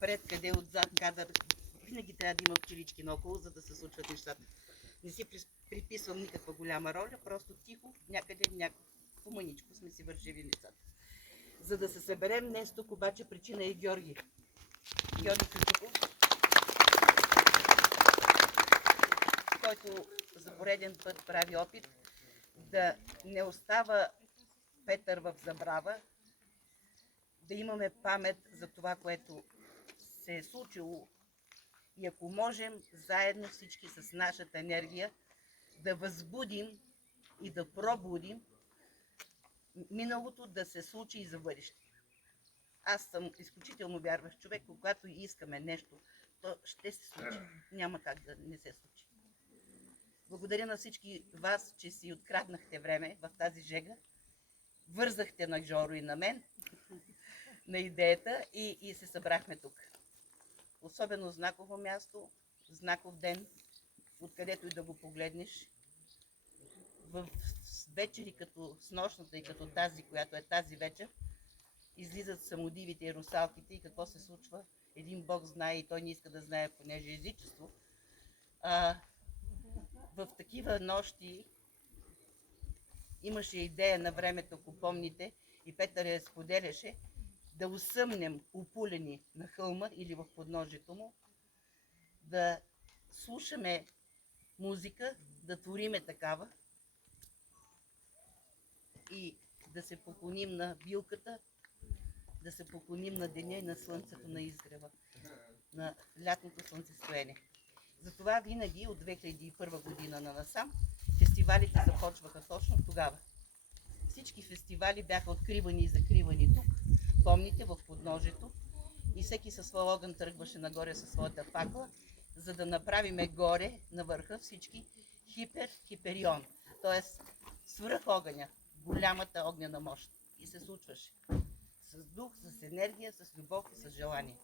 Пред къде отзад кадър. Винаги трябва да има пчелички наоколо, за да се случват нещата. Не си приписвам никаква голяма роля, просто тихо, някъде по-мъничко сме си вършили нещата. За да се съберем днес тук, обаче причина е Георги. Георги Кючуков, който за пореден път прави опит да не остава Петър в забрава, да имаме памет за това, което се е случило и ако можем заедно всички с нашата енергия да възбудим и да пробудим миналото да се случи и за бъдеще. Аз съм изключително вярващ човек, когато искаме нещо, то ще се случи. Няма как да не се случи. Благодаря на всички вас, че си откраднахте време в тази жега. Вързахте на Жоро и на мен на идеята и се събрахме тук. Особено знаково място, знаков ден, откъдето и да го погледнеш. В вечери като с нощната и като тази, която е тази вечер, излизат самодивите и русалките и какво се случва. Един Бог знае и той не иска да знае, понеже е езичество. В такива нощи имаше идея на времето, ако помните, и Петър я споделяше, да усъмнем упулени на хълма или в подножието му, да слушаме музика, да твориме такава и да се поклоним на билката, да се поклоним на деня и на слънцето на изгрева, на лятното слънцестояние. Затова винаги от 2001 година на насам фестивалите започваха точно тогава. Всички фестивали бяха откривани и закривани тук, помните, в подножието, и всеки със своя огън тръгваше нагоре със своята факла, за да направиме горе, на върха, всички хиперион, т.е. свръх огъня, голямата огнена мощ. И се случваше с дух, с енергия, с любов и с желание.